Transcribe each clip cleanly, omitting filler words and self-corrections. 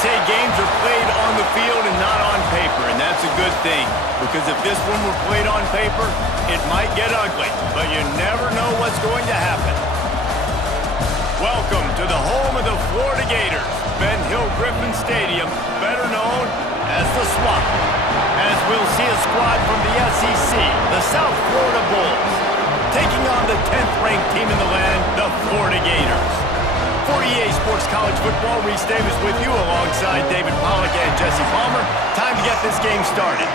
say games are played on the field and not on paper, and that's a good thing. Because if this one were played on paper, it might get ugly, but you never know what's going to happen. Welcome to the home of the Florida Gators, Ben Hill Griffin Stadium, better known as the Swamp. As we'll see a squad from the SEC, the South Florida Bulls, taking on the 10th-ranked team in the land, the Florida Gators. For EA Sports College Football, Reese Davis with you alongside David Pollack and Jesse Palmer. Time to get this game started.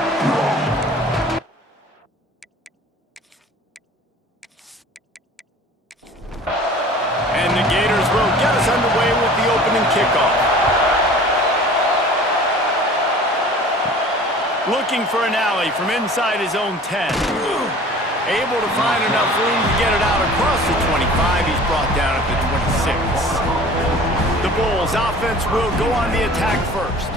And the Gators will get us underway with the opening kickoff. Looking for an alley from inside his own 10. Able to find enough room to get it out across the 25. He's brought down at the 26. The Bulls offense will go on the attack first.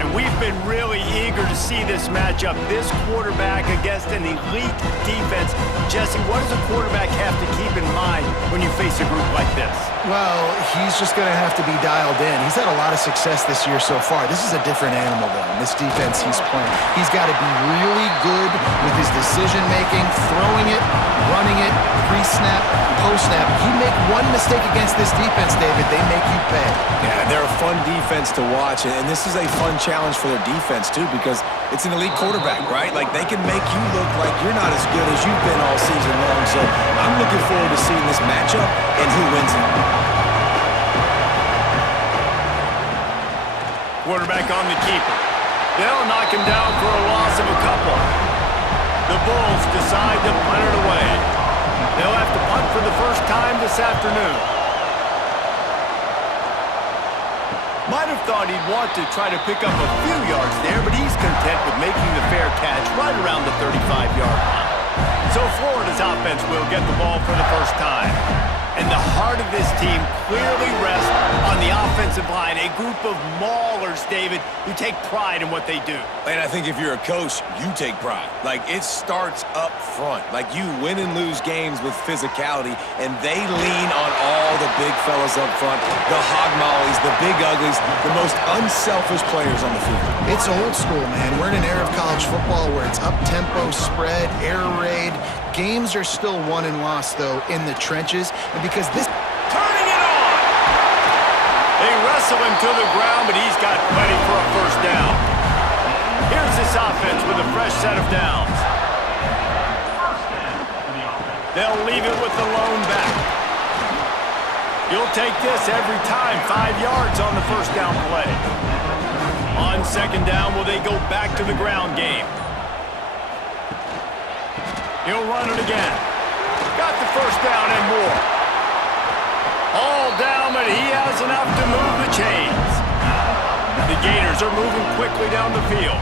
And we've been really eager to see this matchup. This quarterback against an elite defense. Jesse, what does a quarterback have to keep in mind when you face a group like this? Well, he's just going to have to be dialed in. He's had a lot of success this year so far. This is a different animal, though, in this defense he's playing. He's got to be really good with his decision-making, throwing it, running it, pre-snap, post-snap. You make one mistake against this defense, David, they make you pay. Yeah, they're a fun defense to watch, and this is a fun challenge for their defense, too, because it's an elite quarterback, right? Like, they can make you look like you're not as good as you've been all season long, so I'm looking forward to seeing this matchup and who wins it. Quarterback on the keeper. They'll knock him down for a loss of a couple. The Bulls decide to punt it away. They'll have to punt for the first time this afternoon. Might have thought he'd want to try to pick up a few yards there, but he's content with making the fair catch right around the 35-yard line. So Florida's offense will get the ball for the first time. And the heart of this team clearly rests on the offensive line. A group of maulers, David, who take pride in what they do. And I think if you're a coach, you take pride. Like, it starts up front. Like, you win and lose games with physicality, and they lean on all the big fellas up front, the hog mollies, the big uglies, the most unselfish players on the field. It's old school, man. We're in an era of college football where it's up-tempo, spread, air raid. Games are still won and lost, though, in the trenches. And because this... Turning it on! They wrestle him to the ground, but he's got plenty for a first down. Here's this offense with a fresh set of downs. They'll leave it with the lone back. You'll take this every time. 5 yards on the first down play. On second down, will they go back to the ground game? He'll run it again. Got the first down and more. All down, but he has enough to move the chains. The Gators are moving quickly down the field.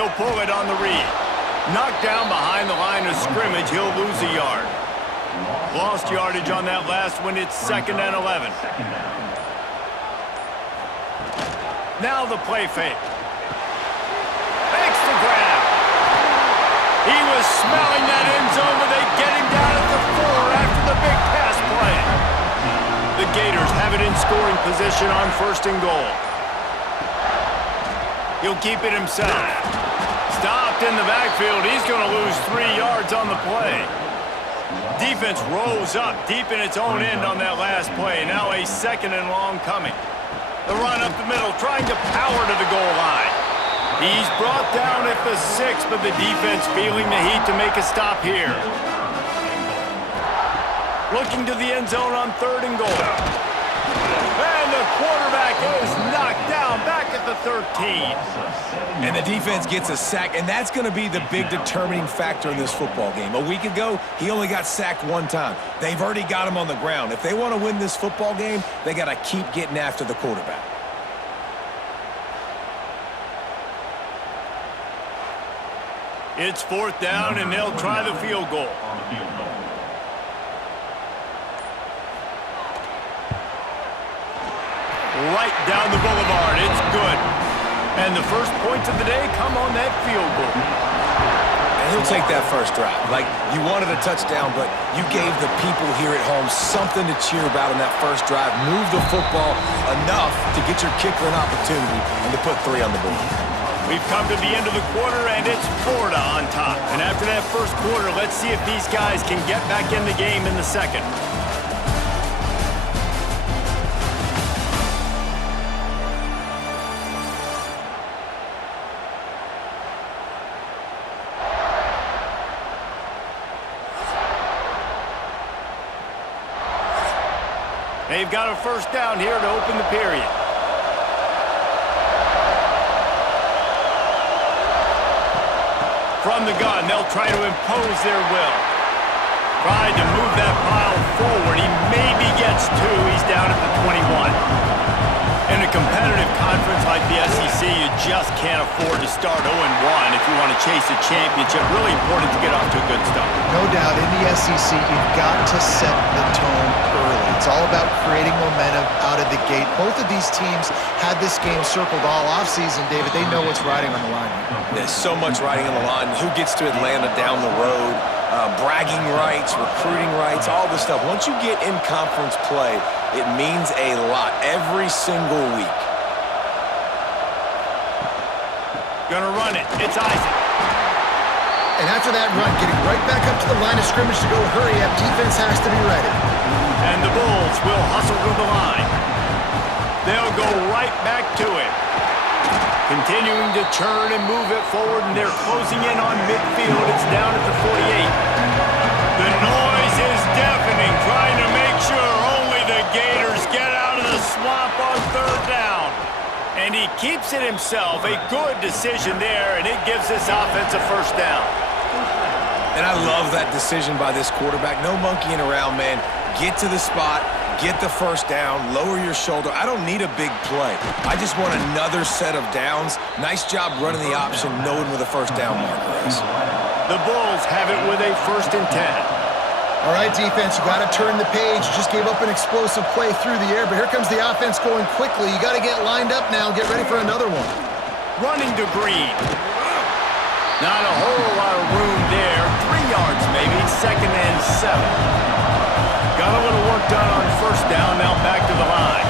He'll pull it on the read. Knocked down behind the line of scrimmage, he'll lose a yard. Lost yardage on that last one. It's 2nd and 11. Now the play fake. Makes the grab. He was smelling that end zone, but they get him down at the 4 after the big pass play. The Gators have it in scoring position on 1st and goal. He'll keep it himself. Stopped in the backfield. He's going to lose 3 yards on the play. Defense rose up deep in its own end on that last play. Now a 2nd and long coming. The run up the middle, trying to power to the goal line. He's brought down at the 6, but the defense feeling the heat to make a stop here. Looking to the end zone on 3rd and goal. And the quarterback is knocked down back at the 13. And the defense gets a sack, and that's going to be the big determining factor in this football game. A week ago, he only got sacked 1 time. They've already got him on the ground. If they want to win this football game, they got to keep getting after the quarterback. It's 4th down, and they'll try the field goal. Right down the boulevard. It's good. And the first points of the day come on that field goal. And he'll take that first drive. Like, you wanted a touchdown, but you gave the people here at home something to cheer about in that first drive. Move the football enough to get your kicker an opportunity and to put 3 on the board. We've come to the end of the quarter, and it's Florida on top. And after that first quarter, let's see if these guys can get back in the game in the second. They've got a first down here to open the period. From the gun, they'll try to impose their will. Tried to move that pile forward. He maybe gets 2. He's down at the 21. In a competitive conference like the SEC, you just can't afford to start 0-1 if you want to chase a championship. Really important to get off to a good start. No doubt, in the SEC, you've got to set the tone early. It's all about creating momentum out of the gate. Both of these teams had this game circled all offseason, David. They know what's riding on the line. There's so much riding on the line. Who gets to Atlanta down the road? Bragging rights, recruiting rights, all this stuff. Once you get in conference play, it means a lot every single week. Gonna run it. It's Isaac. And after that run, getting right back up to the line of scrimmage to go hurry up, defense has to be ready. And the Bulls will hustle to the line. They'll go right back to it. Continuing to turn and move it forward, and they're closing in on midfield. It's down at the 48. The noise is deafening, trying to make sure only the Gators get out of the swamp on third down. And he keeps it himself. A good decision there, and it gives this offense a first down. And I love that decision by this quarterback. No monkeying around, man. Get to the spot. Get the first down, lower your shoulder. I don't need a big play. I just want another set of downs. Nice job running the option, knowing where the first down marker is. The Bulls have it with a 1st and 10. All right, defense, you got to turn the page. You just gave up an explosive play through the air, but here comes the offense going quickly. You got to get lined up now. Get ready for another one. Running to Green. Not a whole lot of room there. 3 yards maybe, 2nd and 7. Got a little work done on first down, now back to the line.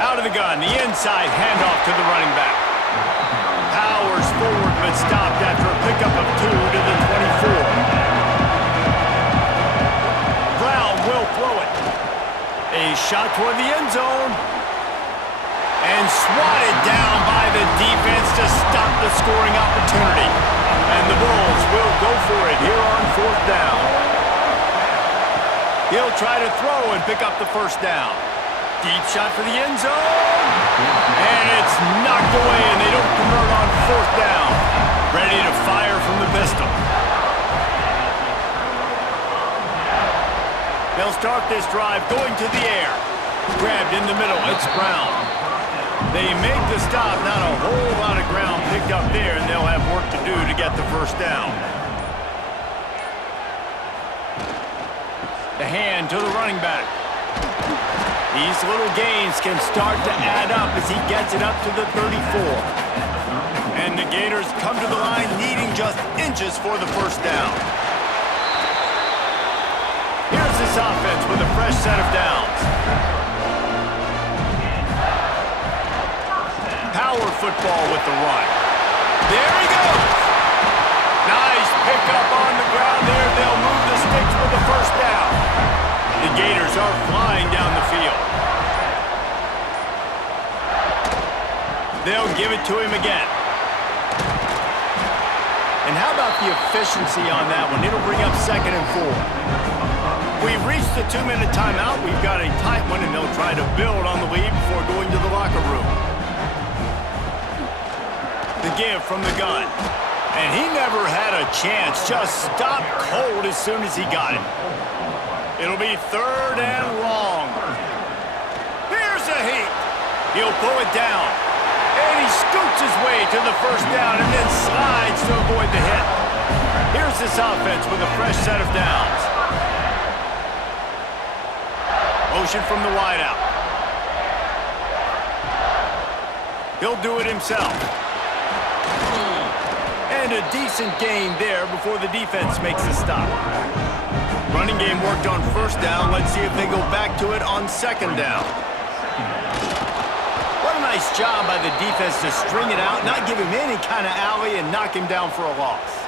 Out of the gun, the inside handoff to the running back. Powers forward, but stopped after a pickup of 2 to the 24. Brown will throw it. A shot toward the end zone. And swatted down by the defense to stop the scoring opportunity. And the Bulls will go for it here on 4th down. He'll try to throw and pick up the first down. Deep shot for the end zone. And it's knocked away, and they don't convert on 4th down. Ready to fire from the pistol. They'll start this drive going to the air. Grabbed in the middle. It's Brown. They make the stop, not a whole lot of ground picked up there, and they'll have work to do to get the first down. The hand to the running back. These little gains can start to add up as he gets it up to the 34. And the Gators come to the line needing just inches for the first down. Here's this offense with a fresh set of downs. Power football with the run. There he goes. Nice pickup on the ground there. They'll move the sticks for the first down. The Gators are flying down the field. They'll give it to him again. And how about the efficiency on that one? It'll bring up 2nd and 4. We've reached the 2-minute timeout. We've got a tight one, and they'll try to build on the lead before going to the locker room. The give from the gun. And he never had a chance. Just stopped cold as soon as he got it. It'll be 3rd and long. Here's a heat. He'll pull it down. And he scoots his way to the first down and then slides to avoid the hit. Here's this offense with a fresh set of downs. Motion from the wideout. He'll do it himself. And a decent gain there before the defense makes a stop. Running game worked on first down. Let's see if they go back to it on second down. What a nice job by the defense to string it out, not give him any kind of alley, and knock him down for a loss.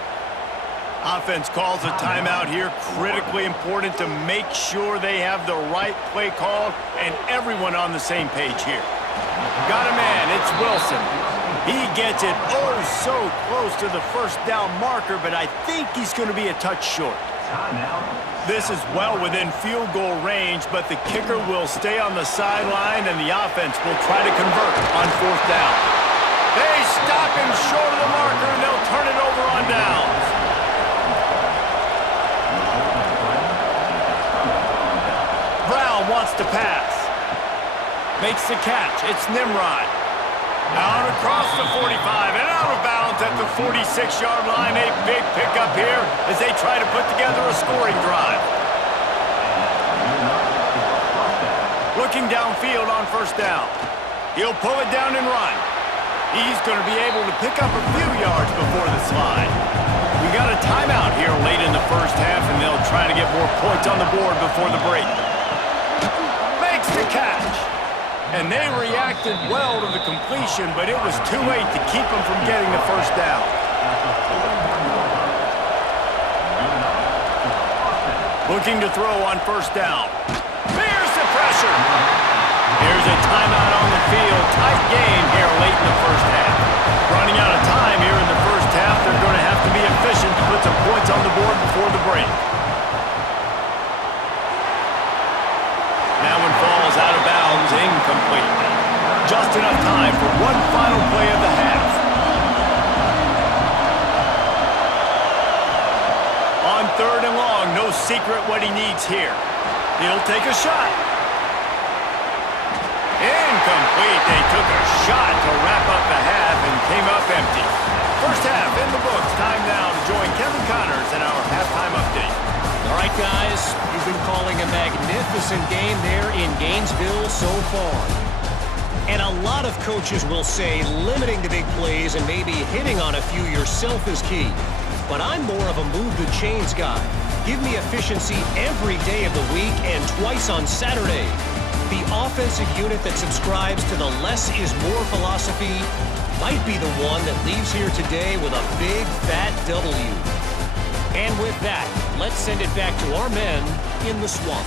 Offense calls a timeout here. Critically important to make sure they have the right play called and everyone on the same page here. Got a man. It's Wilson. He gets it so close to the first down marker, but I think he's going to be a touch short. This is well within field goal range, but the kicker will stay on the sideline, and the offense will try to convert on fourth down. They stop him short of the marker, and they'll turn it over on downs. Brown wants to pass. Makes the catch. It's Nimrod. Out across the 45 and out of bounds at the 46-yard line. A big pickup here as they try to put together a scoring drive. Looking downfield on first down. He'll pull it down and run. He's going to be able to pick up a few yards before the slide. We got a timeout here late in the first half, and they'll try to get more points on the board before the break. Makes the catch. And they reacted well to the completion, but it was too late to keep them from getting the first down. Looking to throw on first down. There's the pressure. Here's a timeout on the field. Tight game here late in the first half. Running out of time here in the first half. They're going to have to be efficient to put some points on the board before the break. That one falls out of bounds, incomplete. Just enough time for one final play of the half. On third and long, no secret what he needs here. He'll take a shot. Incomplete. They took a shot to wrap up the half and came up empty. First half in the books. Time now to join Kevin Connors in our halftime update. All right, guys, you've been calling a magnificent game there in Gainesville so far. And a lot of coaches will say limiting the big plays and maybe hitting on a few yourself is key. But I'm more of a move the chains guy. Give me efficiency every day of the week and twice on Saturday. The offensive unit that subscribes to the less is more philosophy might be the one that leaves here today with a big fat W. And with that, let's send it back to our men in the swamp.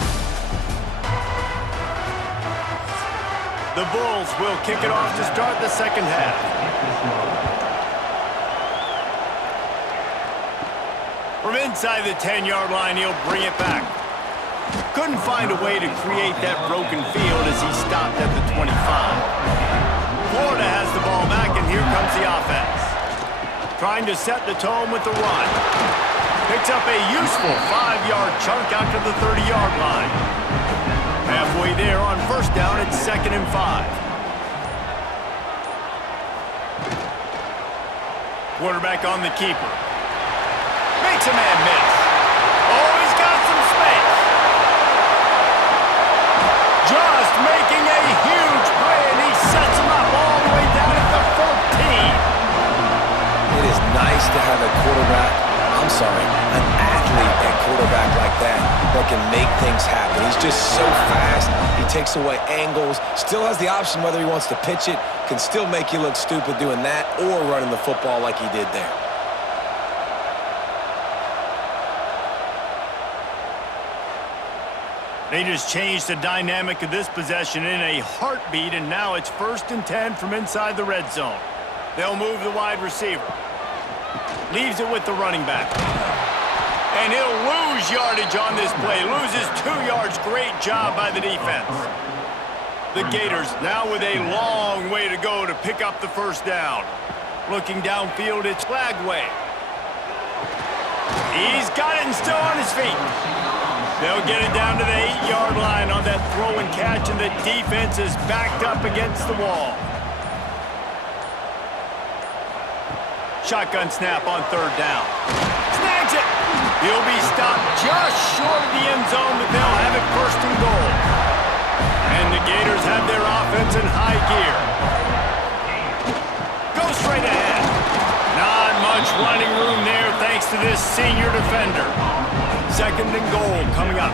The Bulls will kick it off to start the second half. From inside the 10-yard line, he'll bring it back. Couldn't find a way to create that broken field as he stopped at the 25. Florida has the ball back, and here comes the offense. Trying to set the tone with the run. Picks up a useful 5-yard chunk out to the 30-yard line. Halfway there on first down, it's 2nd and 5. Quarterback on the keeper. Makes a man miss. Oh, he's got some space. Just making a huge play, and he sets him up all the way down at the 14. It is nice to have an athlete at quarterback like that can make things happen. He's just so fast. He takes away angles, still has the option whether he wants to pitch it, can still make you look stupid doing that or running the football like he did there. They just changed the dynamic of this possession in a heartbeat, and now it's 1st and 10 from inside the red zone. They'll move the wide receiver. Leaves it with the running back. And he'll lose yardage on this play. Loses 2 yards. Great job by the defense. The Gators now with a long way to go to pick up the first down. Looking downfield, it's Flagway. He's got it and still on his feet. They'll get it down to the 8-yard line on that throw and catch, and the defense is backed up against the wall. Shotgun snap on third down. Snags it. He'll be stopped just short of the end zone, but they'll have it 1st and goal. And the Gators have their offense in high gear. thanks to this senior defender. 2nd and goal coming up.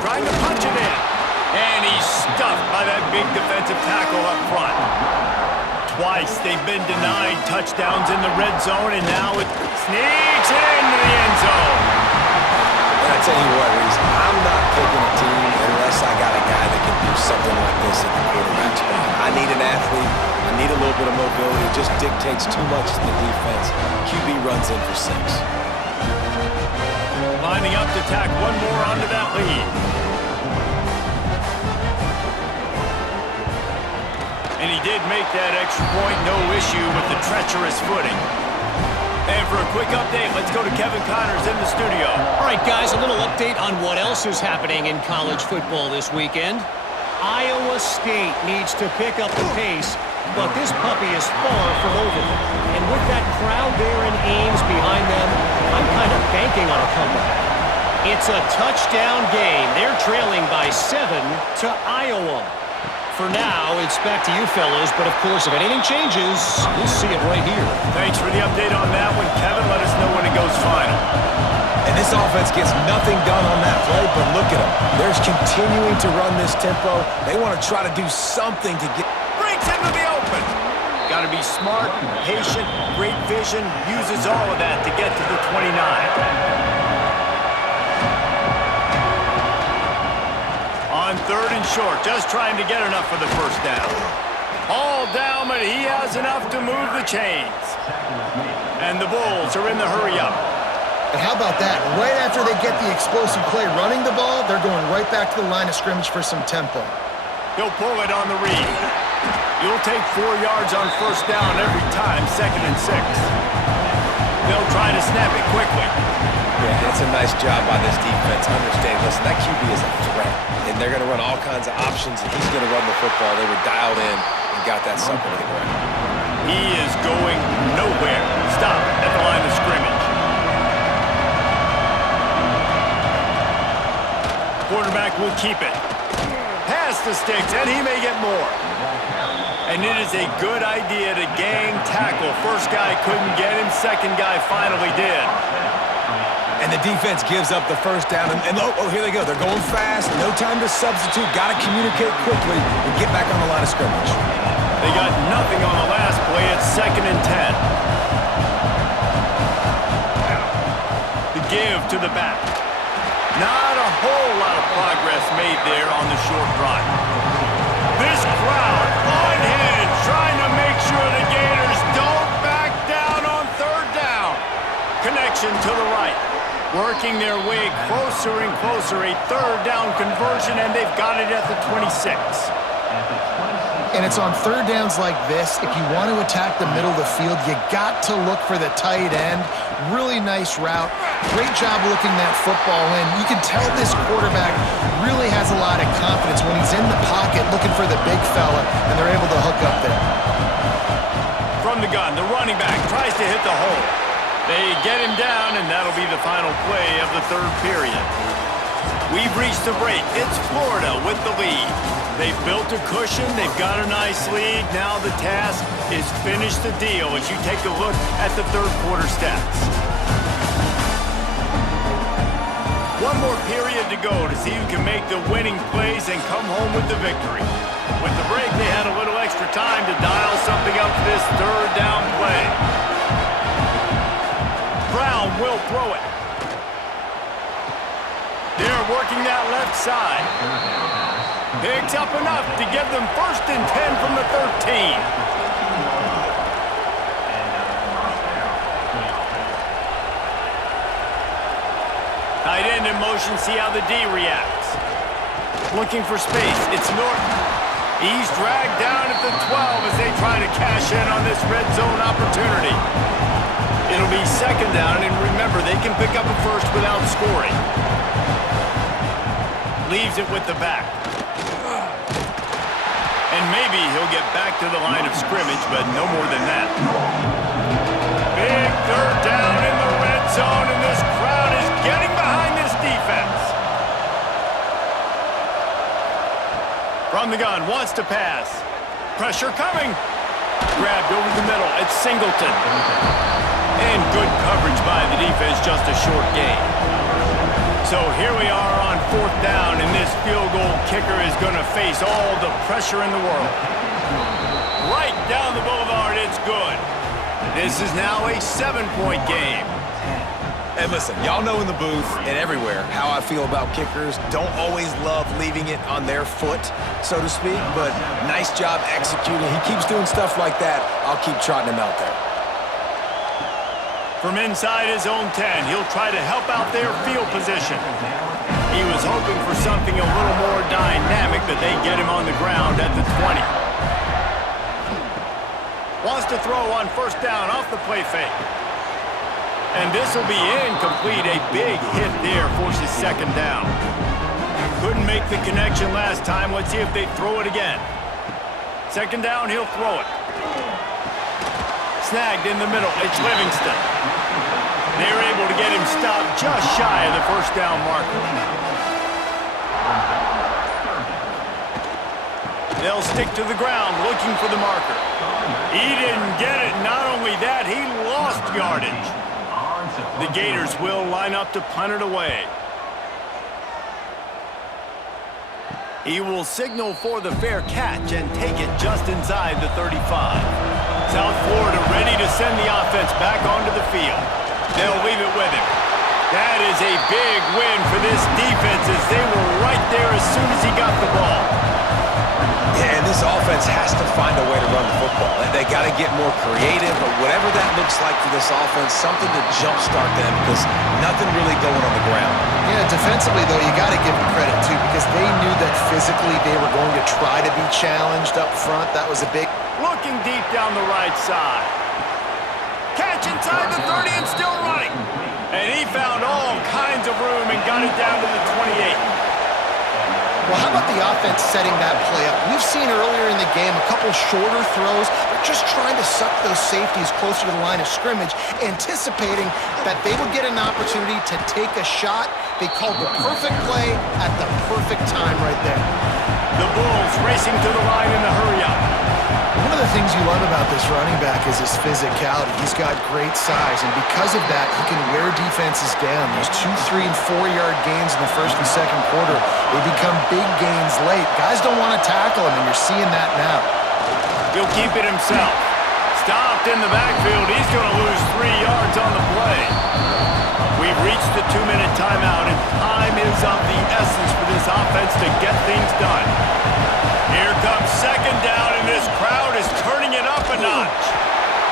Trying to punch it in. And he's stuffed by that big defensive tackle up front. Twice they've been denied touchdowns in the red zone, and now it sneaks into the end zone. And I tell you what, Reese, I'm not picking a team unless I got a guy that can do something like this at the quarterback spot. I need an athlete. I need a little bit of mobility. It just dictates too much to the defense. QB runs in for 6. Lining up to tack one more onto that lead. And he did make that extra point, no issue with the treacherous footing. And for a quick update, let's go to Kevin Connors in the studio. All right, guys, a little update on what else is happening in college football this weekend. Iowa State needs to pick up the pace, but this puppy is far from over. And with that crowd there in Ames behind them, I'm kind of banking on a comeback. It's a touchdown game. They're trailing by 7 to Iowa. For now, it's back to you fellas, but of course, if anything changes, we'll see it right here. Thanks for the update on that one, Kevin. Let us know when it goes final. And this offense gets nothing done on that play, but look at them. They're continuing to run this tempo. They want to try to do something to get... Breaks into the open. Got to be smart, patient, great vision. Uses all of that to get to the 29. On 3rd and short, just trying to get enough for the first down. All down, but he has enough to move the chains. And the Bulls are in the hurry-up. And how about that? Right after they get the explosive play running the ball, they're going right back to the line of scrimmage for some tempo. He'll pull it on the read. You'll take 4 yards on first down every time, 2nd and 6. They'll try to snap it quickly. Yeah, it's a nice job by this defense. Understand, listen, that QB is a threat. And they're going to run all kinds of options, and he's going to run the football. They were dialed in and got that sucker to the ground. He is going nowhere. Stop at the line of scrimmage. Quarterback will keep it. Pass the sticks, and he may get more. And it is a good idea to gang tackle. First guy couldn't get him. Second guy finally did. And the defense gives up the first down. And oh, here they go. They're going fast. No time to substitute. Got to communicate quickly and get back on the line of scrimmage. They got nothing on the last play. It's 2nd and 10. The give to the back. Not a whole lot of progress made there on the short run. This crowd unhinged, trying to make sure the Gators don't back down on 3rd down. Connection to the right. Working their way closer and closer. A 3rd down conversion, and they've got it at the 26. And it's on 3rd downs like this, if you want to attack the middle of the field, you got to look for the tight end. Really nice route. Great job looking that football in. You can tell this quarterback really has a lot of confidence when he's in the pocket looking for the big fella, and they're able to hook up there. From the gun, the running back tries to hit the hole. They get him down, and that'll be the final play of the 3rd period. We've reached the break. It's Florida with the lead. They've built a cushion. They've got a nice lead. Now the task is finish the deal as you take a look at the 3rd quarter stats. One more period to go to see who can make the winning plays and come home with the victory. With the break, they had a little extra time to dial something up for this 3rd down play. Brown will throw it. They're working that left side. Picks up enough to get them 1st and 10 from the 13. Tight end in motion, see how the D reacts. Looking for space, it's Norton. He's dragged down at the 12 as they try to cash in on this red zone opportunity. It'll be 2nd down, and remember, they can pick up a first without scoring. Leaves it with the back. And maybe he'll get back to the line of scrimmage, but no more than that. Big 3rd down in the red zone, and this crowd is getting behind this defense. From the gun, wants to pass. Pressure coming. Grabbed over the middle. It's Singleton. And good coverage by the defense, just a short gain. So here we are on 4th down, and this field goal kicker is going to face all the pressure in the world. Right down the boulevard, it's good. This is now a 7-point game. And listen, y'all know in the booth and everywhere how I feel about kickers. Don't always love leaving it on their foot, so to speak, but nice job executing. He keeps doing stuff like that. I'll keep trotting him out there. From inside his own 10, he'll try to help out their field position. He was hoping for something a little more dynamic, but they get him on the ground at the 20. Wants to throw on 1st down off the play fake. And this will be incomplete. A big hit there forces 2nd down. Couldn't make the connection last time. Let's see if they throw it again. 2nd down, he'll throw it. Snagged in the middle. It's Livingston. They're able to get him stopped just shy of the 1st down marker. They'll stick to the ground looking for the marker. He didn't get it. Not only that, he lost yardage. The Gators will line up to punt it away. He will signal for the fair catch and take it just inside the 35. South Florida ready to send the offense back onto the field. They'll leave it with him. That is a big win for this defense as they were right there as soon as he got the ball. Yeah, and this offense has to find a way to run the football. They got to get more creative, but whatever that looks like for this offense, something to jumpstart them because nothing really going on the ground. Yeah, defensively, though, you got to give them credit, too, because they knew that physically they were going to try to be challenged up front. That was a big... Looking deep down the right side. Catch inside the 30 and still running. And he found all kinds of room and got it down to the 28. Well, how about the offense setting that play up? We've seen earlier in the game a couple shorter throws. They're just trying to suck those safeties closer to the line of scrimmage, anticipating that they would get an opportunity to take a shot. They called the perfect play at the perfect time right there. The Bulls racing to the line in the hurry-up. One of the things you love about this running back is his physicality. He's got great size, and because of that, he can wear defenses down. Those 2, 3, and 4-yard gains in the 1st and 2nd quarter, they become big gains late. Guys don't want to tackle him, and you're seeing that now. He'll keep it himself. Stopped in the backfield. He's going to lose 3 yards on the play. We've reached the 2-minute timeout, and time is of the essence for this offense to get things done. Here comes 2nd down, and this crowd is turning it up a notch.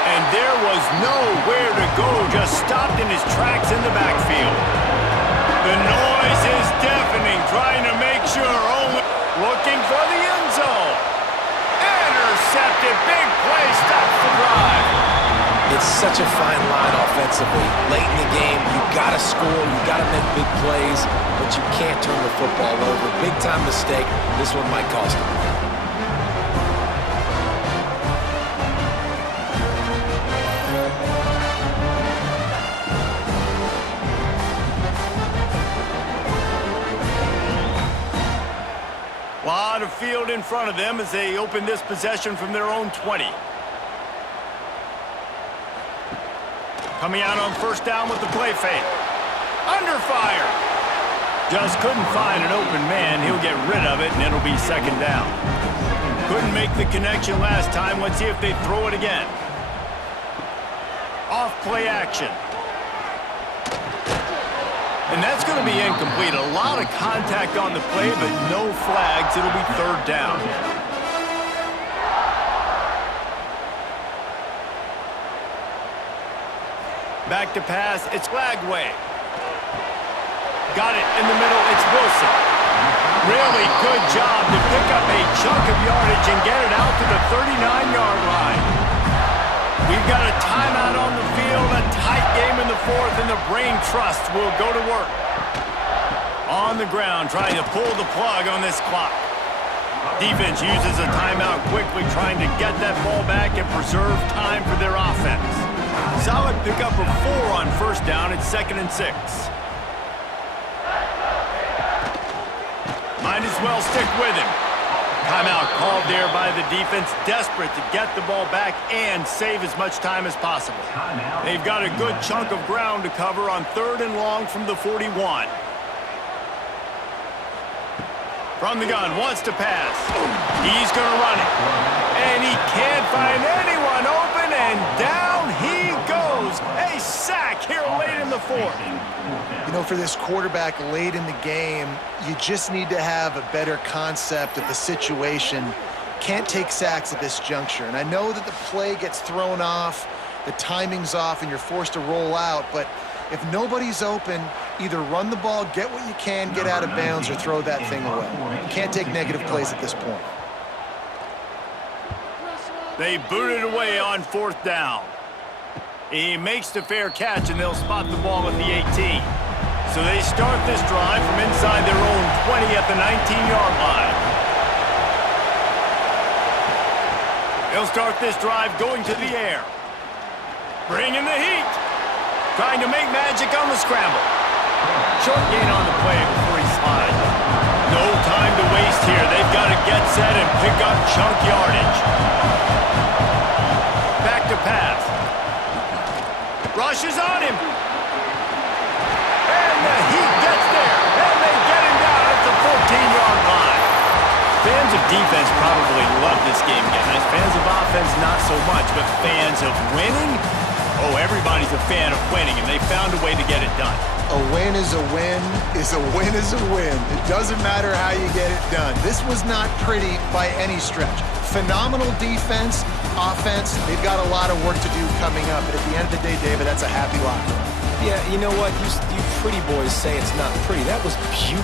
And there was nowhere to go, just stopped in his tracks in the backfield. The noise is deafening, trying to make sure, only looking for the end zone. Intercepted, big play, stops the drive. It's such a fine line offensively. Late in the game, you got to score, you got to make big plays, but you can't turn the football over. Big-time mistake. This one might cost him. Lot of field in front of them as they open this possession from their own 20. Coming out on 1st down with the play fake. Under fire. Just couldn't find an open man. He'll get rid of it, and it'll be 2nd down. Couldn't make the connection last time. Let's see if they throw it again. Off play action. And that's going to be incomplete. A lot of contact on the play, but no flags. It'll be 3rd down. Back to pass. It's Lagway. Got it in the middle. It's Wilson. Really good job to pick up a chunk of yardage and get it out to the 39-yard line. We've got a timeout on the field, a tight game in the 4th, and the Brain Trust will go to work. On the ground, trying to pull the plug on this clock. Defense uses a timeout quickly, trying to get that ball back and preserve time for their offense. Solid pickup of 4 on 1st down. It's 2nd and 6. Might as well stick with him. Timeout called there by the defense, desperate to get the ball back and save as much time as possible. They've got a good chunk of ground to cover on 3rd and long from the 41. From the gun, wants to pass. He's going to run it. And he can't find anyone open, and down he goes. A sack here late in the 4th. You know, for this quarterback late in the game, you just need to have a better concept of the situation. Can't take sacks at this juncture. And I know that the play gets thrown off, the timing's off, and you're forced to roll out, but if nobody's open, either run the ball, get what you can, get out of bounds, or throw that thing away. You can't take negative plays at this point. They boot it away on 4th down. He makes the fair catch, and they'll spot the ball at the 18. So they start this drive from inside their own 20 at the 19-yard line. They'll start this drive going to the air. Bringing the heat. Trying to make magic on the scramble. Short gain on the play before he slides. No time to waste here. They've got to get set and pick up chunk yardage. Back to pass. Rushes on him. And the heat gets there. And they get him down at the 14-yard line. Fans of defense probably love this game, guys. Fans of offense, not so much. But fans of winning? Oh, everybody's a fan of winning, and they found a way to get it done. A win is a win is a win is a win. It doesn't matter how you get it done. This was not pretty by any stretch. Phenomenal defense, offense. They've got a lot of work to do coming up. But at the end of the day, David, that's a happy locker room. Yeah, you know what? You pretty boys say it's not pretty. That was beautiful.